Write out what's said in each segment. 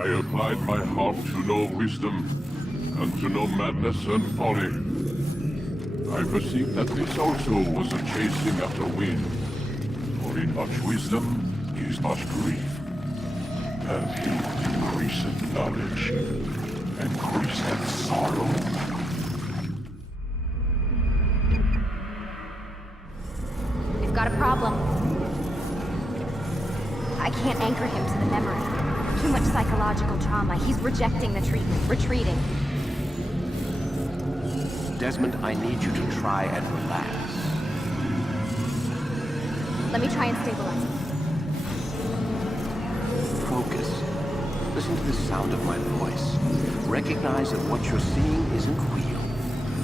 I applied my heart to know wisdom, and to know madness and folly. I perceived that this also was a chasing after wind. For in much wisdom is much grief. And he increaseth knowledge, increaseth sorrow. We've got a problem. I can't anchor him to the memory. Too much psychological trauma. He's rejecting the treatment, retreating. Desmond, I need you to try and relax. Let me try and stabilize him. Focus. Listen to the sound of my voice. Recognize that what you're seeing isn't real.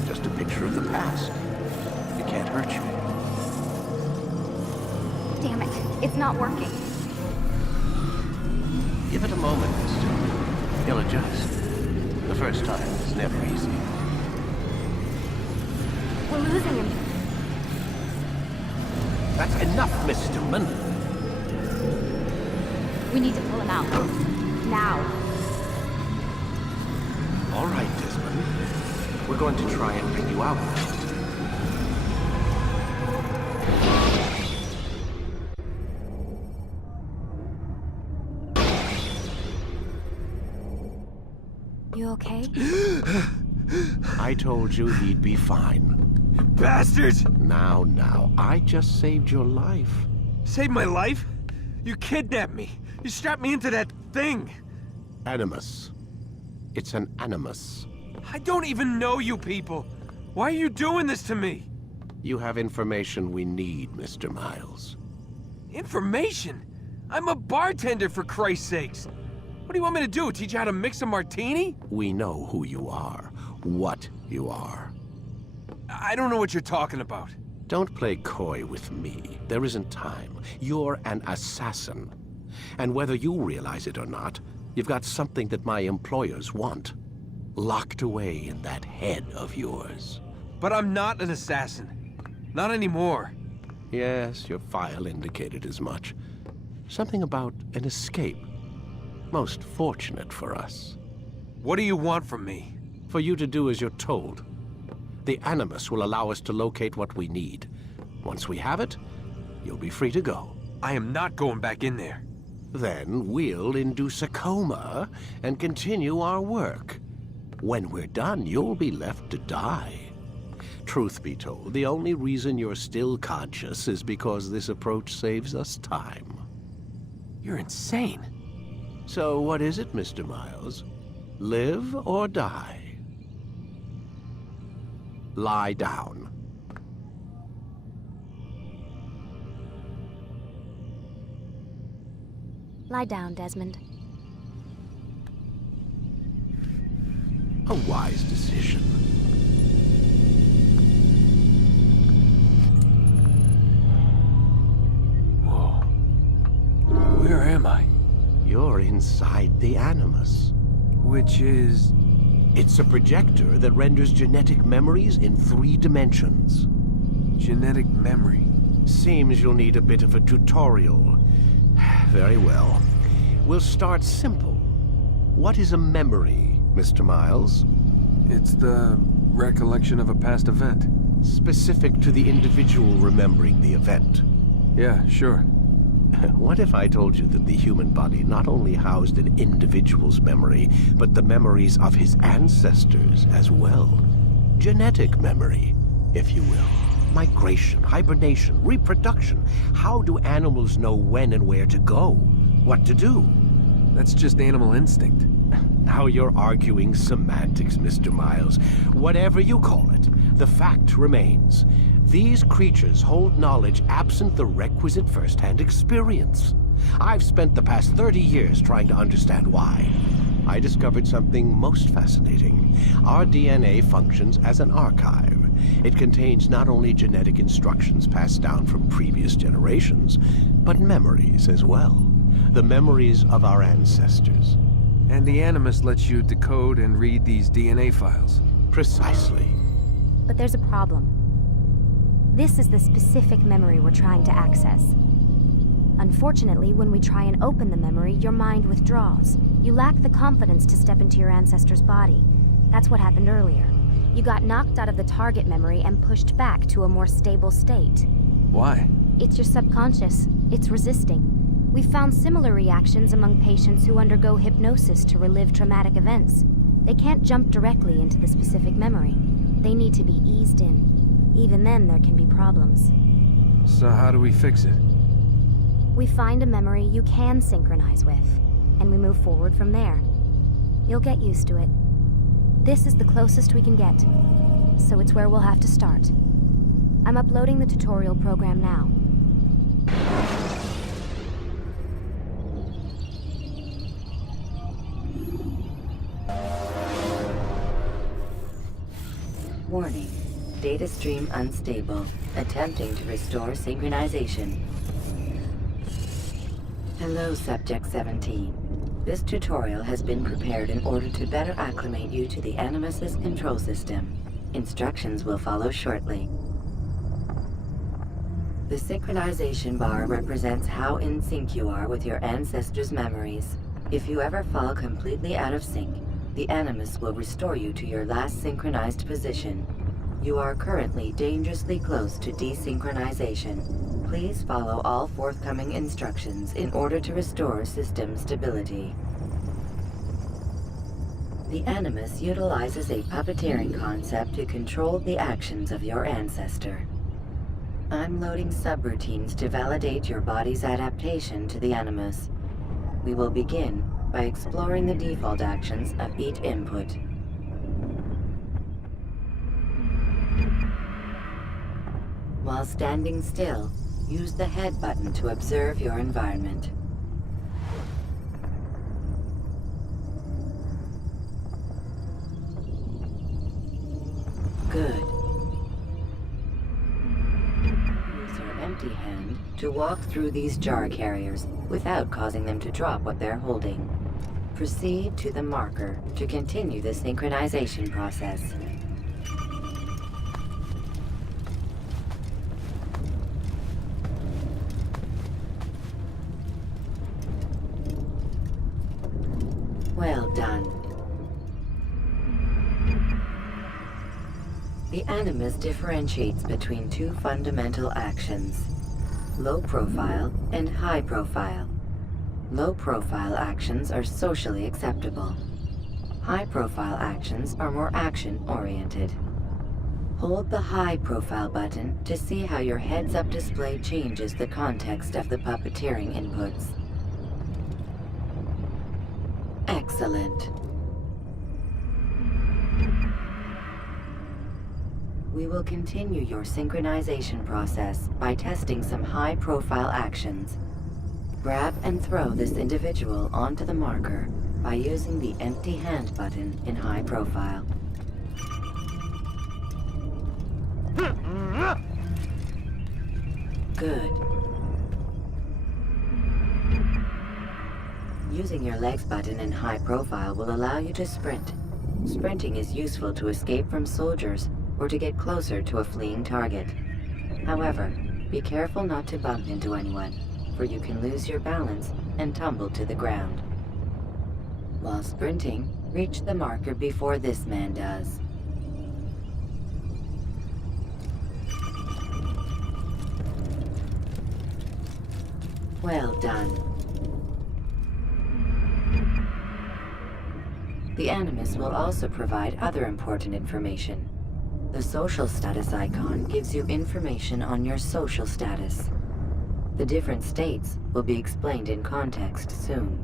Just a picture of the past. It can't hurt you. Damn it. It's not working. Give it a moment, mister. He'll adjust. The first time is never easy. We're losing him. That's enough, Miss Stillman. We need to pull him out. Now. All right, Desmond. We're going to try and bring you out now. You okay? I told you he'd be fine. Bastards! Now, I just saved your life. Saved my life? You kidnapped me. You strapped me into that thing. Animus. It's an animus. I don't even know you people. Why are you doing this to me? You have information we need, Mr. Miles. Information? I'm a bartender, for Christ's sakes. What do you want me to do? Teach you how to mix a martini? We know who you are, what you are. I don't know what you're talking about. Don't play coy with me. There isn't time. You're an assassin. And whether you realize it or not, you've got something that my employers want. Locked away in that head of yours. But I'm not an assassin. Not anymore. Yes, your file indicated as much. Something about an escape. Most fortunate for us. What do you want from me? For you to do as you're told. The Animus will allow us to locate what we need. Once we have it, you'll be free to go. I am not going back in there. Then we'll induce a coma and continue our work. When we're done, you'll be left to die. Truth be told, the only reason you're still conscious is because this approach saves us time. You're insane. So what is it, Mr. Miles? Live or die? Lie down. Lie down, Desmond. A wise decision. Whoa. Where am I? You're inside the Animus. Which is... It's a projector that renders genetic memories in 3 dimensions. genetic memory. Seems you'll need a bit of a tutorial. Very well. We'll start simple. What is a memory, Mr. Miles? It's the recollection of a past event. Specific to the individual remembering the event. Yeah, sure. What if I told you that the human body not only housed an individual's memory, but the memories of his ancestors as well? Genetic memory, if you will. Migration, hibernation, reproduction. How do animals know when and where to go? What to do? That's just animal instinct. Now you're arguing semantics, Mr. Miles. Whatever you call it, the fact remains. These creatures hold knowledge absent the requisite first-hand experience. I've spent the past 30 years trying to understand why. I discovered something most fascinating. Our DNA functions as an archive. It contains not only genetic instructions passed down from previous generations, but memories as well. The memories of our ancestors. And the Animus lets you decode and read these DNA files. Precisely. But there's a problem. This is the specific memory we're trying to access. Unfortunately, when we try and open the memory, your mind withdraws. You lack the confidence to step into your ancestor's body. That's what happened earlier. You got knocked out of the target memory and pushed back to a more stable state. Why? It's your subconscious. It's resisting. We've found similar reactions among patients who undergo hypnosis to relive traumatic events. They can't jump directly into the specific memory. They need to be eased in. Even then, there can be problems. So how do we fix it? We find a memory you can synchronize with, and we move forward from there. You'll get used to it. This is the closest we can get, so it's where we'll have to start. I'm uploading the tutorial program now. Warning. Data stream unstable. Attempting to restore synchronization. Hello, Subject 17. This tutorial has been prepared in order to better acclimate you to the Animus's control system. Instructions will follow shortly. The synchronization bar represents how in sync you are with your ancestors' memories. If you ever fall completely out of sync, the Animus will restore you to your last synchronized position. You are currently dangerously close to desynchronization. Please follow all forthcoming instructions in order to restore system stability. The Animus utilizes a puppeteering concept to control the actions of your ancestor. I'm loading subroutines to validate your body's adaptation to the Animus. We will begin by exploring the default actions of each input. While standing still, use the head button to observe your environment. Good. Use your empty hand to walk through these jar carriers without causing them to drop what they're holding. Proceed to the marker to continue the synchronization process. Well done. The Animus differentiates between two fundamental actions: low profile and high profile. Low profile actions are socially acceptable. High profile actions are more action oriented. Hold the high profile button to see how your heads-up display changes the context of the puppeteering inputs. Excellent. We will continue your synchronization process by testing some high-profile actions. Grab and throw this individual onto the marker by using the empty hand button in high profile. Good. Using your legs button in high profile will allow you to sprint. Sprinting is useful to escape from soldiers or to get closer to a fleeing target. However, be careful not to bump into anyone, for you can lose your balance and tumble to the ground. While sprinting, reach the marker before this man does. Well done. The Animus will also provide other important information. The social status icon gives you information on your social status. The different states will be explained in context soon.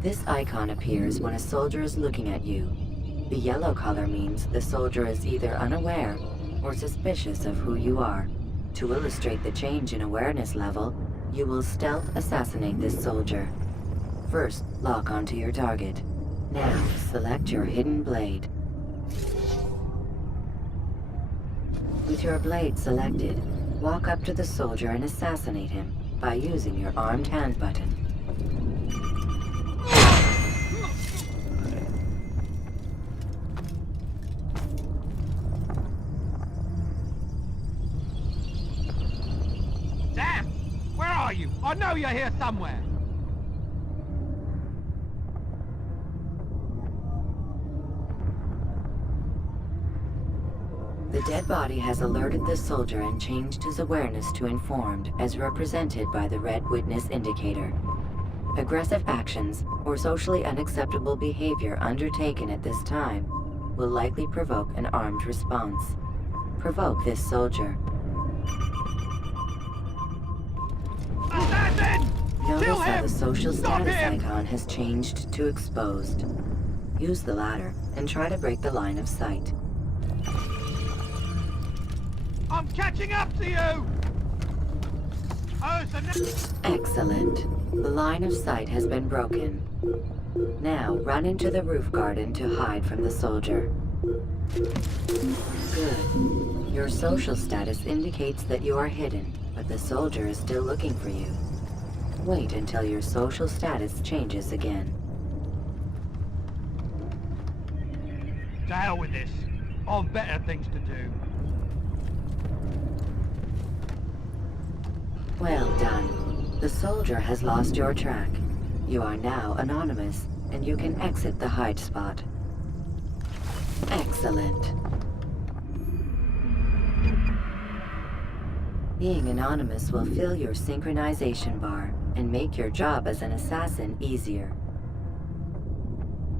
This icon appears when a soldier is looking at you. The yellow color means the soldier is either unaware or suspicious of who you are. To illustrate the change in awareness level, you will stealth assassinate this soldier. First, lock onto your target. Now, select your hidden blade. With your blade selected, walk up to the soldier and assassinate him by using your armed hand button. Damn! Where are you? I know you're here somewhere! The dead body has alerted the soldier and changed his awareness to informed, as represented by the red witness indicator. Aggressive actions or socially unacceptable behavior undertaken at this time will likely provoke an armed response. Provoke this soldier. Assassin! Notice Kill how him! the social Stop status him! icon has changed to exposed. Use the latter and try to break the line of sight. I'm catching up to you! Oh, so Excellent. The line of sight has been broken. Now run into the roof garden to hide from the soldier. Good. Your social status indicates that you are hidden, but the soldier is still looking for you. Wait until your social status changes again. to hell with this. On better things to do. Well done. The soldier has lost your track. You are now anonymous, and you can exit the hide spot. Excellent. Being anonymous will fill your synchronization bar and make your job as an assassin easier.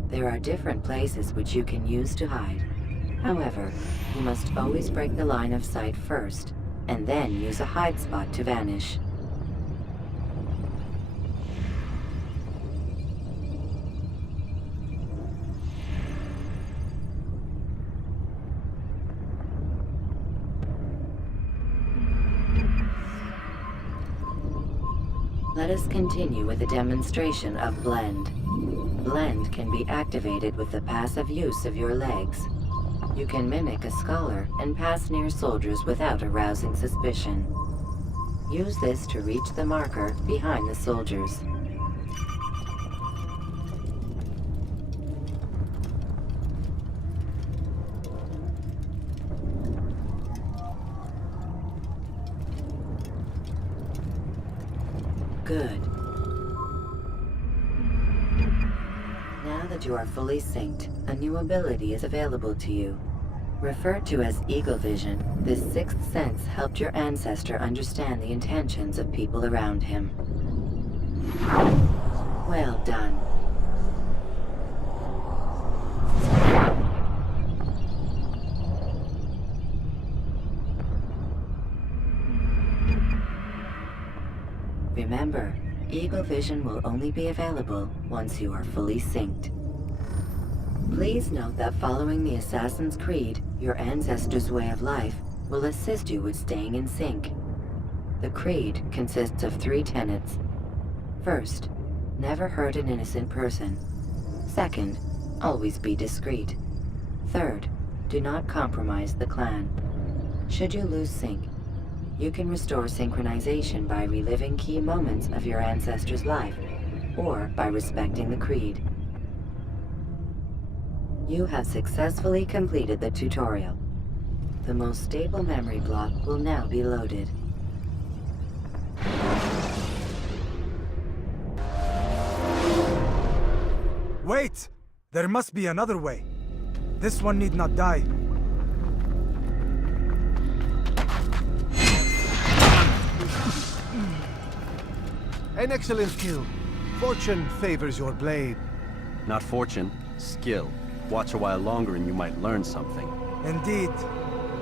There are different places which you can use to hide. However, you must always break the line of sight first, and then use a hide spot to vanish. Let us continue with a demonstration of Blend. Blend can be activated with the passive use of your legs. You can mimic a scholar and pass near soldiers without arousing suspicion. Use this to reach the marker behind the soldiers. Good. Now that you are fully synced, a new ability is available to you. Referred to as Eagle Vision, this sixth sense helped your ancestor understand the intentions of people around him. Well done. Remember, Eagle Vision will only be available once you are fully synced. Please note that following the Assassin's Creed, your ancestors' way of life, will assist you with staying in sync. The Creed consists of 3 tenets. First, never hurt an innocent person. Second, always be discreet. Third, do not compromise the clan. Should you lose sync, you can restore synchronization by reliving key moments of your ancestor's life, or by respecting the Creed. You have successfully completed the tutorial. The most stable memory block will now be loaded. Wait! There must be another way. This one need not die. An excellent kill. Fortune favors your blade. Not fortune, skill. Watch a while longer and you might learn something. Indeed.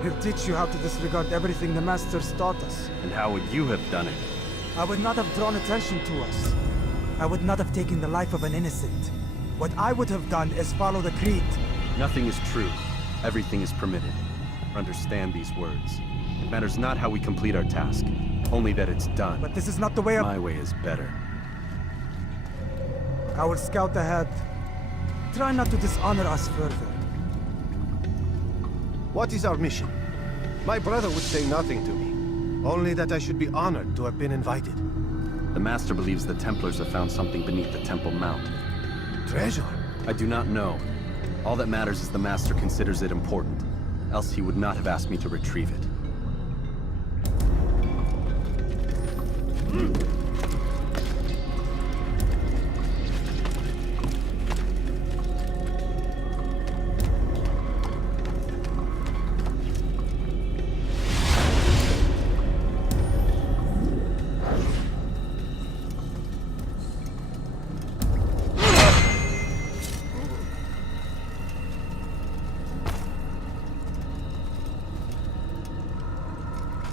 He'll teach you how to disregard everything the Masters taught us. And how would you have done it? I would not have drawn attention to us. I would not have taken the life of an innocent. What I would have done is follow the Creed. Nothing is true. Everything is permitted. Understand these words. It matters not how we complete our task, only that it's done. But this is not the way of... My way is better. I will scout ahead. Try not to dishonor us further. What is our mission? My brother would say nothing to me. Only that I should be honored to have been invited. The Master believes the Templars have found something beneath the Temple Mount. Treasure? I do not know. All that matters is the Master considers it important. Else he would not have asked me to retrieve it.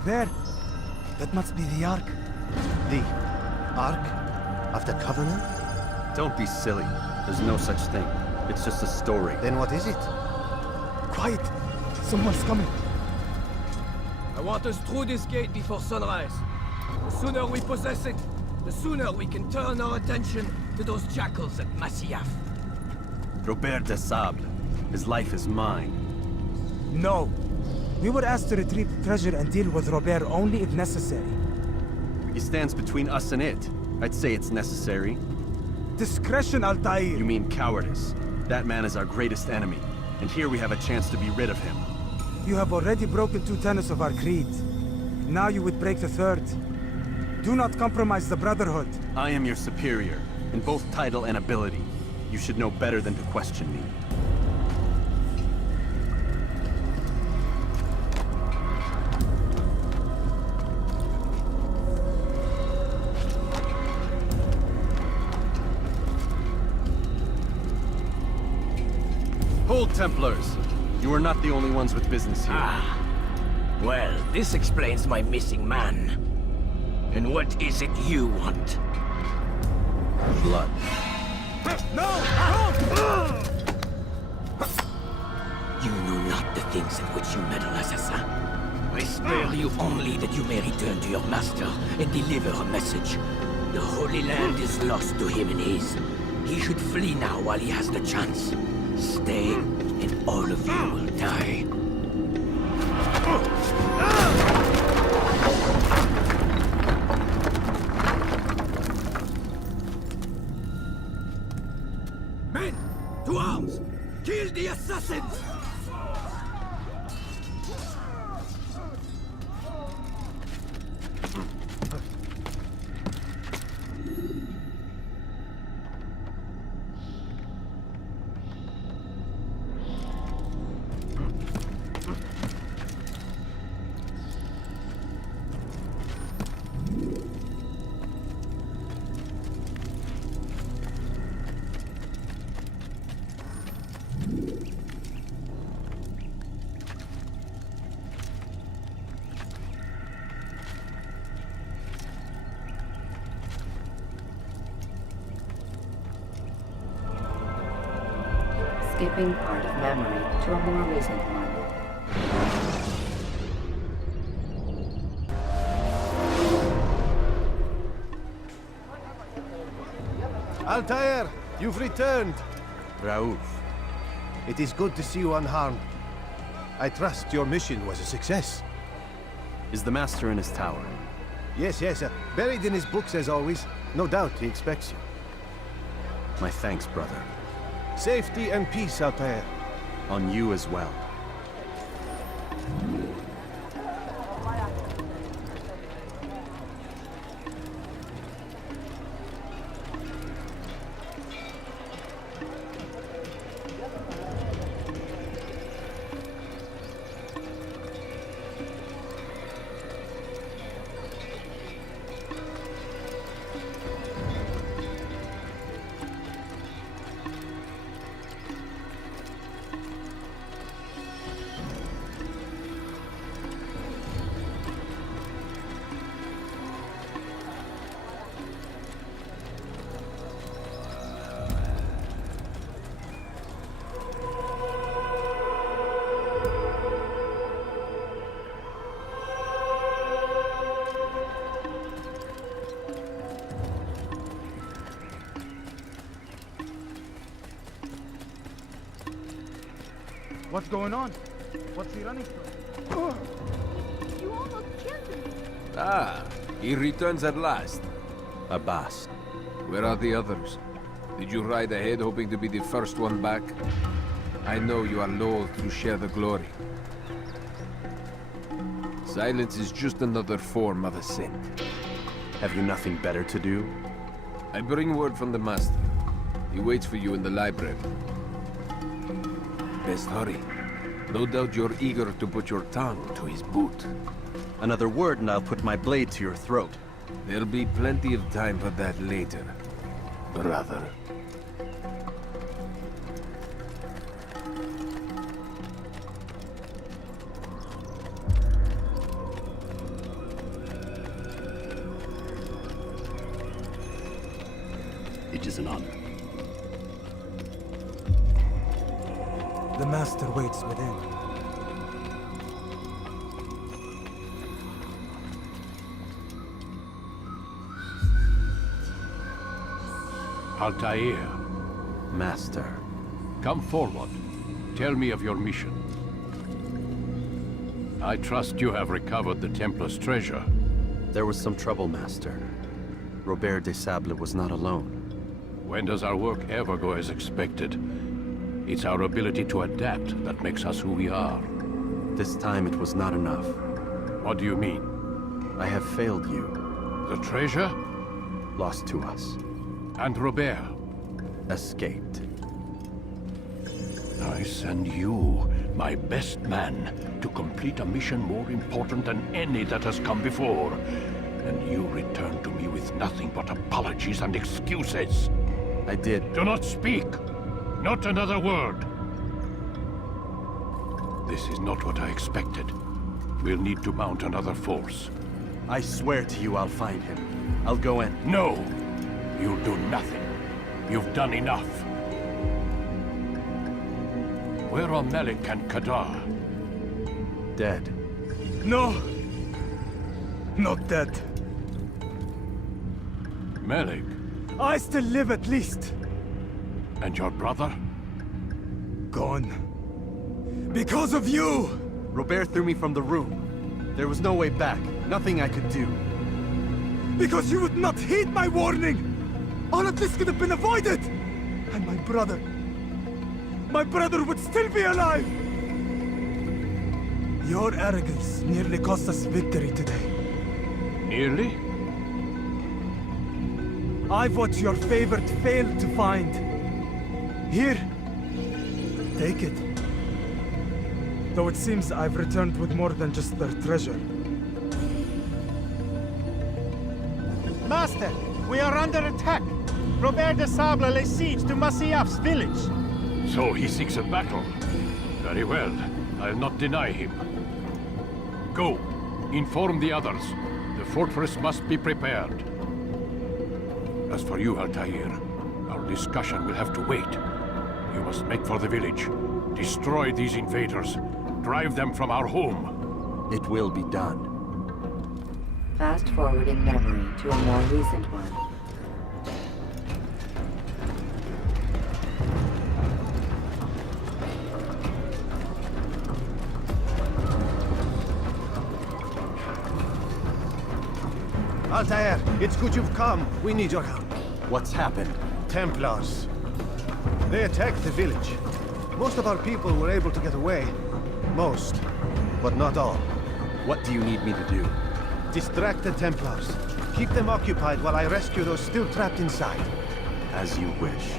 There. That must be the Ark. The Ark of the Covenant? Don't be silly. There's no such thing. It's just a story. Then what is it? Quiet! Someone's coming. I want us through this gate before sunrise. The sooner we possess it, the sooner we can turn our attention to those jackals at Masyaf. Robert de Sable. His life is mine. No. We were asked to retrieve the treasure and deal with Robert only if necessary. He stands between us and it. I'd say it's necessary. Discretion, Altair! You mean cowardice. That man is our greatest enemy, and here we have a chance to be rid of him. You have already broken 2 tenets of our creed. Now you would break the 3rd. Do not compromise the Brotherhood. I am your superior, in both title and ability. You should know better than to question me. Hold, Templars! You are not the only ones with business here. Ah. Well, this explains my missing man. And what is it you want? Blood. No! You know not the things in which you meddle, assassin. I spare you only that you may return to your master and deliver a message. The Holy Land is lost to him and his. He should flee now while he has the chance. Stay, and all of you will die. Men, to arms! Kill the assassins! Skipping part of memory to a more recent one. Altair, you've returned. Raouf. It is good to see you unharmed. I trust your mission was a success. Is the Master in his tower? Yes, buried in his books as always. No doubt he expects you. My thanks, brother. Safety and peace, Altair. On you as well. What's going on? What's he running from? You almost killed me. Ah, he returns at last. Abbas. Where are the others? Did you ride ahead hoping to be the first one back? I know you are loath to share the glory. Silence is just another form of assent. Have you nothing better to do? I bring word from the Master. He waits for you in the library. Best hurry. No doubt you're eager to put your tongue to his boot. Another word and I'll put my blade to your throat. There'll be plenty of time for that later, brother. is an honor. The Master waits within. Altair, Master. come forward. Tell me of your mission. I trust you have recovered the Templar's treasure. There was some trouble, Master. Robert de Sable was not alone. When does our work ever go as expected? It's our ability to adapt that makes us who we are. This time it was not enough. What do you mean? I have failed you. The treasure? Lost to us. And Robert? Escaped. I send you, my best man, to complete a mission more important than any that has come before. And you return to me with nothing but apologies and excuses. I did. Do not speak! Not another word! This is not what I expected. We'll need to mount another force. I swear to you I'll find him. I'll go in. No! You'll do nothing. You've done enough. Where are Melik and Kadar? Dead. No! Not dead. Melik? I still live at least. And your brother? Gone. Because of you! Robert threw me from the room. There was no way back. Nothing I could do. Because you would not heed my warning! All of this could have been avoided! And my brother would still be alive! Your arrogance nearly cost us victory today. Nearly? I've what your favorite failed to find. Here, take it. Though it seems I've returned with more than just their treasure. Master, we are under attack. Robert de Sable lays siege to Masyaf's village. So he seeks a battle. Very well. I'll not deny him. Go. Inform the others. The fortress must be prepared. As for you, Altair, our discussion will have to wait. You must make for the village. Destroy these invaders. Drive them from our home. It will be done. Fast forwarding memory to a more recent one. Altair, it's good you've come. We need your help. What's happened? Templars. They attacked the village. Most of our people were able to get away. Most, but not all. What do you need me to do? Distract the Templars. Keep them occupied while I rescue those still trapped inside. As you wish.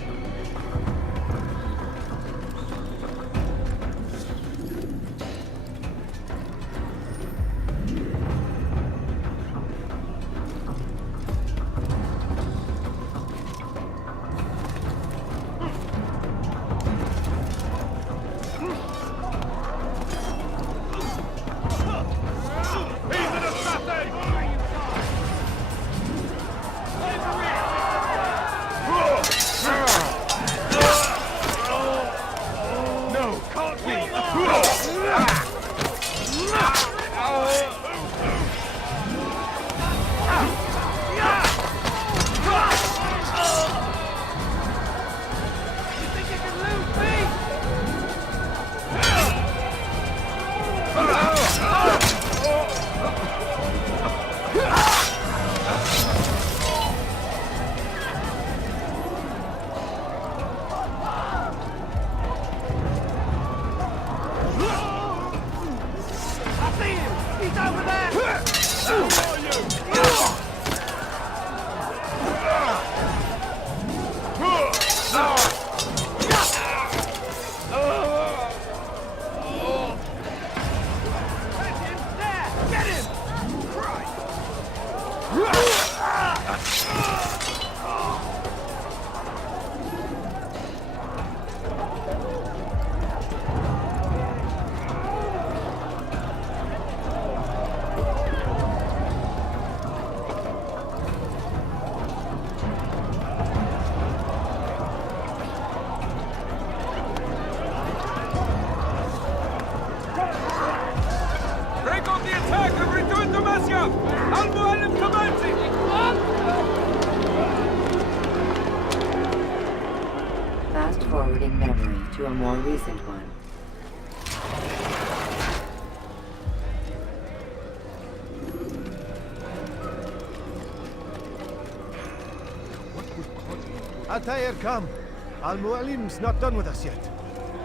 Fast forwarding memory to a more recent one. Altair, come. Al-Mualim's not done with us yet.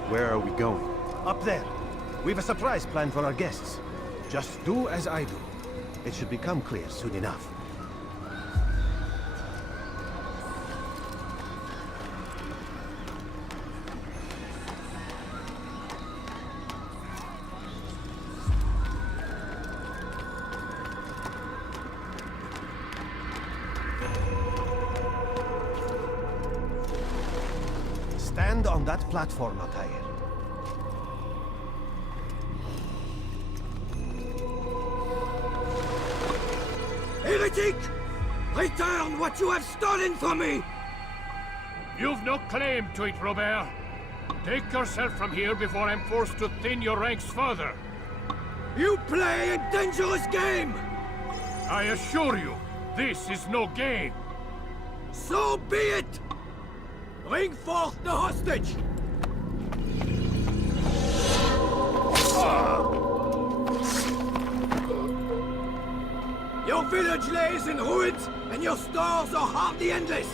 Where are we going? Up there. We've a surprise plan for our guests. Just do as I do. It should become clear soon enough. Stand on that platform, Altair. Heretic! Return what you have stolen from me! You've no claim to it, Robert. Take yourself from here before I'm forced to thin your ranks further. You play a dangerous game! I assure you, this is no game. So be it! Bring forth the hostage! Your village lays in ruins, and your stores are hardly endless.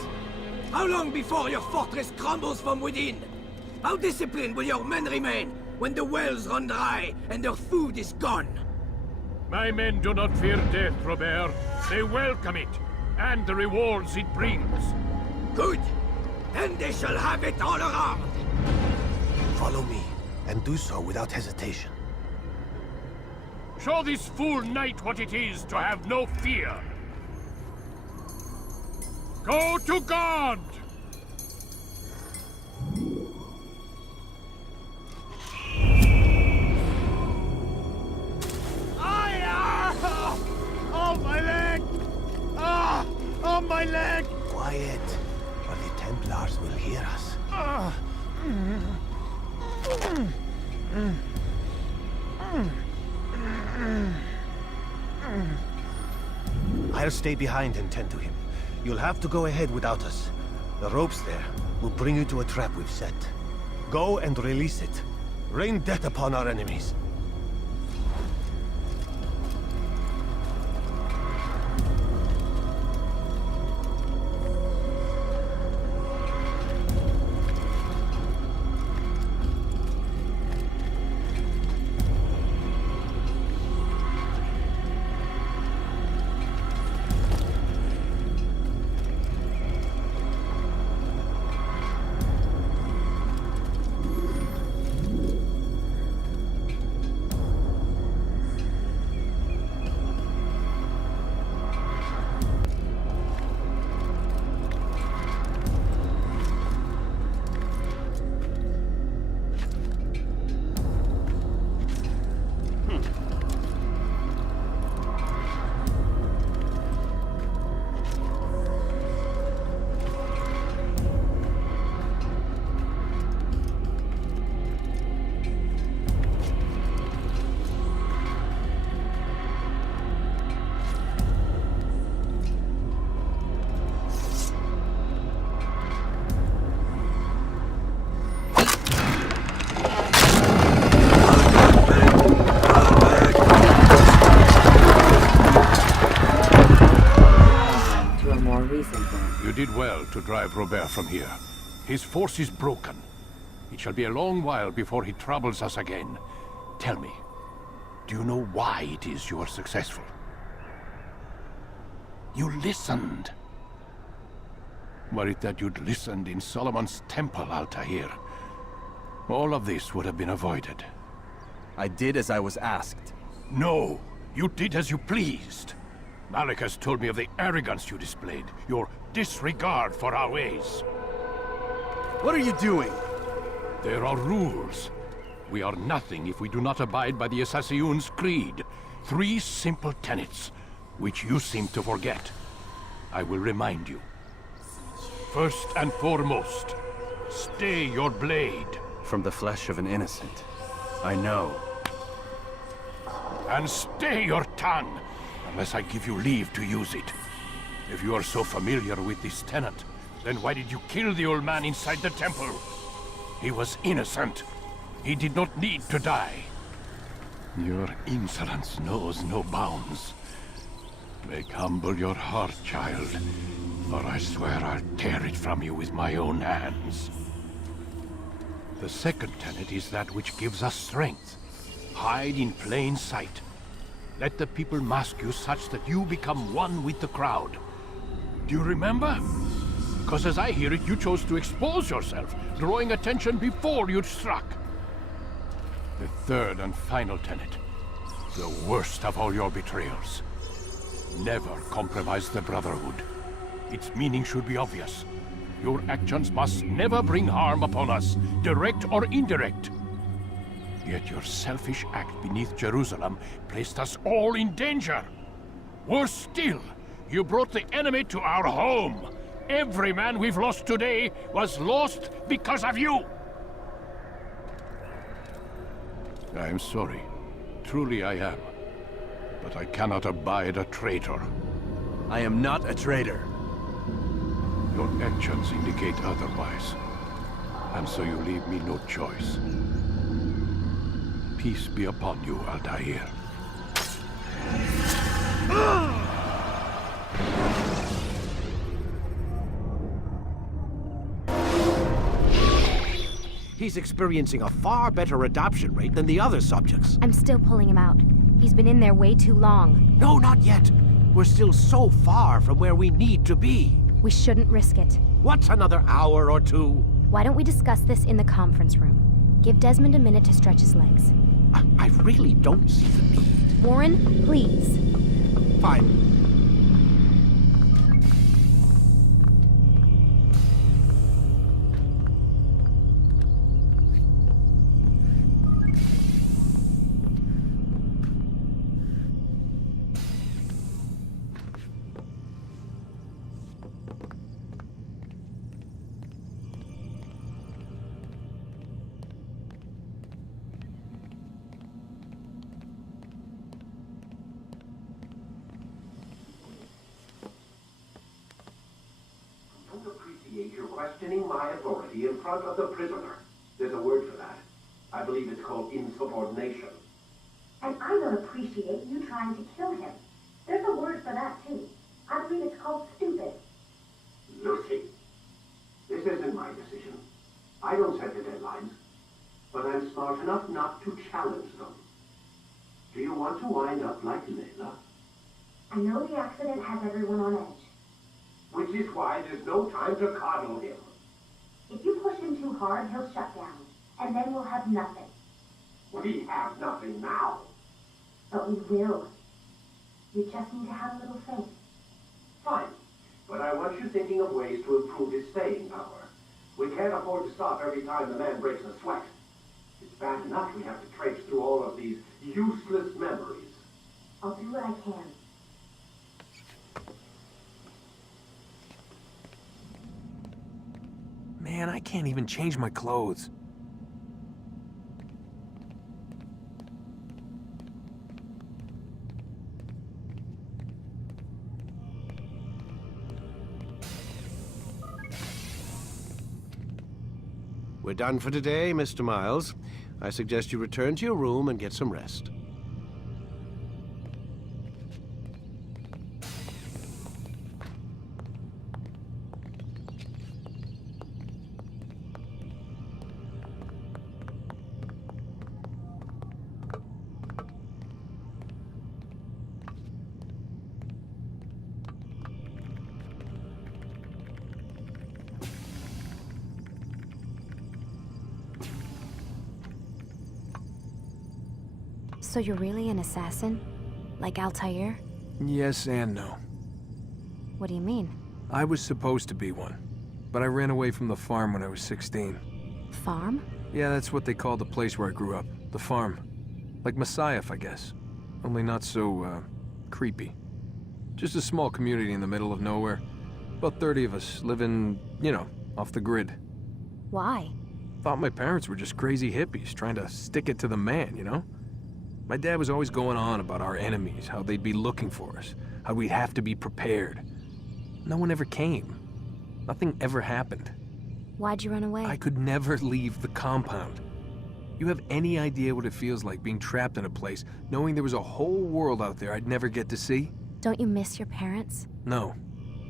How long before your fortress crumbles from within? How disciplined will your men remain when the wells run dry and their food is gone? My men do not fear death, Robert. They welcome it, and the rewards it brings. Good! Then they shall have it all around! Follow me, and do so without hesitation. Show this fool knight what it is to have no fear. Go to God! Oh, my leg! Ah! Oh, my leg! Quiet, or the Templars will hear us. I'll stay behind and tend to him. You'll have to go ahead without us. The ropes there will bring you to a trap we've set. Go and release it. Rain death upon our enemies. You did well to drive Robert from here. His force is broken. It shall be a long while before he troubles us again. Tell me, do you know why it is you are successful? You listened. Were it that you'd listened in Solomon's temple, Altair, all of this would have been avoided. I did as I was asked. No, you did as you pleased. Malik has told me of the arrogance you displayed, your disregard for our ways. What are you doing? There are rules. We are nothing if we do not abide by the Assassin's creed. 3 simple tenets, which you seem to forget. I will remind you. First and foremost, stay your blade. From the flesh of an innocent. I know. And stay your tongue. unless I give you leave to use it. If you are so familiar with this tenant, then why did you kill the old man inside the temple? He was innocent. He did not need to die. Your insolence knows no bounds. Make humble your heart, child, or I swear I'll tear it from you with my own hands. The second tenet is that which gives us strength. Hide in plain sight. Let the people mask you such that you become one with the crowd. Do you remember? Because as I hear it, you chose to expose yourself, drawing attention before you'd struck. The third and final tenet. The worst of all your betrayals. Never compromise the Brotherhood. Its meaning should be obvious. Your actions must never bring harm upon us, direct or indirect. Yet your selfish act beneath Jerusalem placed us all in danger. Worse still, you brought the enemy to our home. Every man we've lost today was lost because of you. I am sorry. Truly I am. But I cannot abide a traitor. I am not a traitor. Your actions indicate otherwise. And so you leave me no choice. Peace be upon you, Altair. He's experiencing a far better adoption rate than the other subjects. I'm still pulling him out. He's been in there way too long. No, not yet. We're still so far from where we need to be. We shouldn't risk it. What's another hour or two? Why don't we discuss this in the conference room? Give Desmond a minute to stretch his legs. I really don't see the need. Warren, please. Fine. You're questioning my authority in front of the prisoner. There's a word for that. I believe it's called insubordination. And I don't appreciate you trying to kill him. There's a word for that, too. I believe it's called stupid. Lucy, this isn't my decision. I don't set the deadlines. But I'm smart enough not to challenge them. Do you want to wind up like Layla? I know the accident has everyone on edge. Which is why there's no time to coddle him. If you push him too hard, he'll shut down. And then we'll have nothing. We have nothing now. But we will. You just need to have a little faith. Fine. But I want you thinking of ways to improve his staying power. We can't afford to stop every time the man breaks a sweat. It's bad enough we have to traipse through all of these useless memories. I'll do what I can. Man, I can't even change my clothes. We're done for today, Mr. Miles. I suggest you return to your room and get some rest. So you're really an assassin? Like Altair? Yes and no. What do you mean? I was supposed to be one, but I ran away from the farm when I was 16. Farm? Yeah, that's what they called the place where I grew up. The farm. Like Messiah, I guess. Only not so, creepy. Just a small community in the middle of nowhere. About 30 of us living, you know, off the grid. Why? Thought my parents were just crazy hippies trying to stick it to the man, you know? My dad was always going on about our enemies, how they'd be looking for us, how we'd have to be prepared. No one ever came. Nothing ever happened. Why'd you run away? I could never leave the compound. You have any idea what it feels like being trapped in a place, knowing there was a whole world out there I'd never get to see? Don't you miss your parents? No.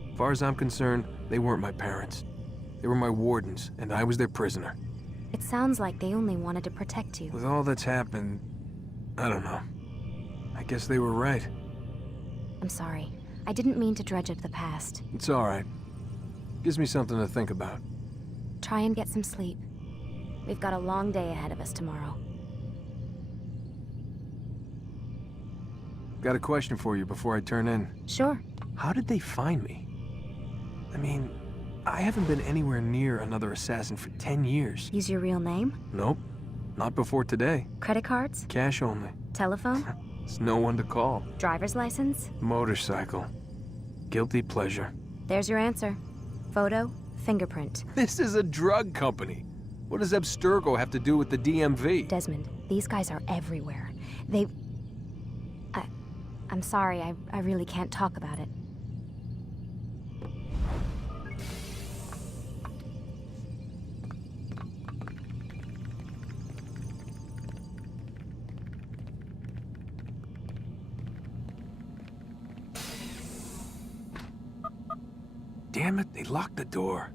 As far as I'm concerned, they weren't my parents. They were my wardens, and I was their prisoner. It sounds like they only wanted to protect you. With all that's happened, I don't know. I guess they were right. I'm sorry. I didn't mean to dredge up the past. It's all right. Gives me something to think about. Try and get some sleep. We've got a long day ahead of us tomorrow. Got a question for you before I turn in. Sure. How did they find me? I mean, I haven't been anywhere near another assassin for 10 years. Use your real name? Nope. Not before today. Credit cards? Cash only. Telephone? There's no one to call. Driver's license? Motorcycle. Guilty pleasure. There's your answer. Photo, fingerprint. This is a drug company. What does Abstergo have to do with the DMV? Desmond, these guys are everywhere. I'm sorry, I really can't talk about it. Damn it, they locked the door.